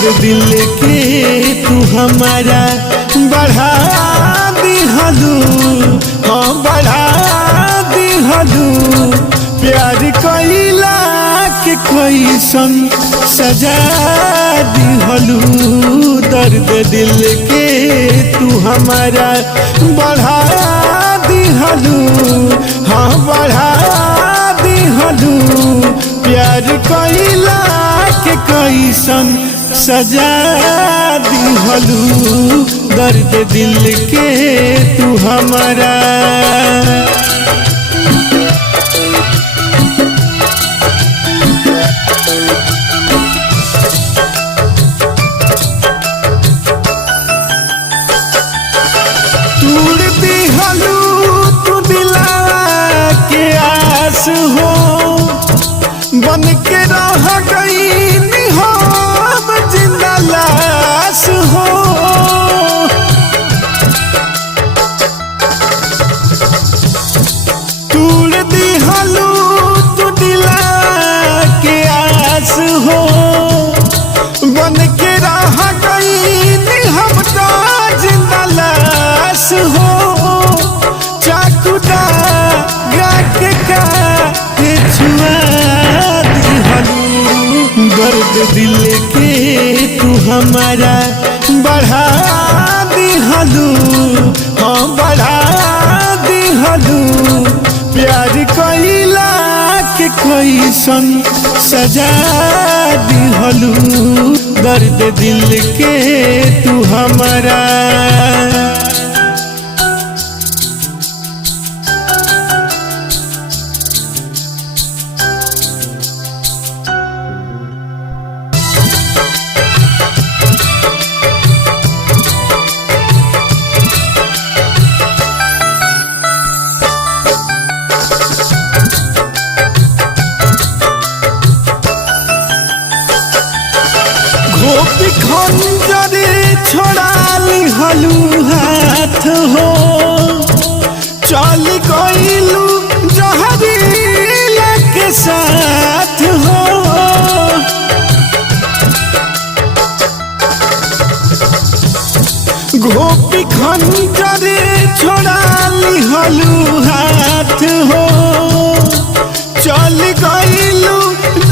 दर्द दिल के तू हमारा बढ़ा दिहलू, हाँ बढ़ा दिहलू। प्यार कइला के कैसन सजा दिहलू, दर्द दिल के तू हमारा बढ़ा दिहलू, हाँ बढ़ा दिहलू। प्यार कइला के कैसन सजा दिहलू, दर्द दिल के तू हमारा। तूड़ दिहलू तू दिला के आस हो, बन के रह गई हम जिंदा लाश हो। तूड़ दिहलू तू दिला के आस हो, बन के रह गई हम तो जिंदा लाश हो। चाकुदा गा के काहे छुआ दिहलू, दर्द दिल के तू हमारा बढ़ा दिहलू, हाँ बढ़ा दिहलू। प्यार कइला के कैसन सजा दिहलू, दर्द दिल के तू हमारा। गोपी खंजरे छोड़ा लिहलू हाथ हो, चल गइलू जहरीला के साथ हो। गोपी खंजरे छोड़ा लिहलू हाथ हो, चल गइलू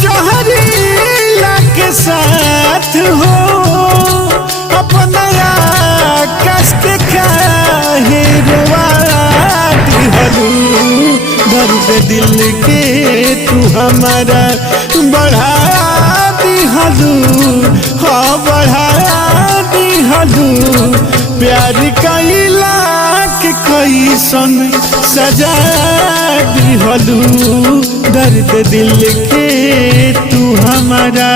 जहरीला के साथ हो। अपना आकाश के काहे रोवा दिहलू, दर्द दिल के तू हमारा बढ़ा दिहलू, हाँ बढ़ा दिहलू। प्यार कइला के कैसन सजा दिहलू, दर्द दिल के तू हमारा।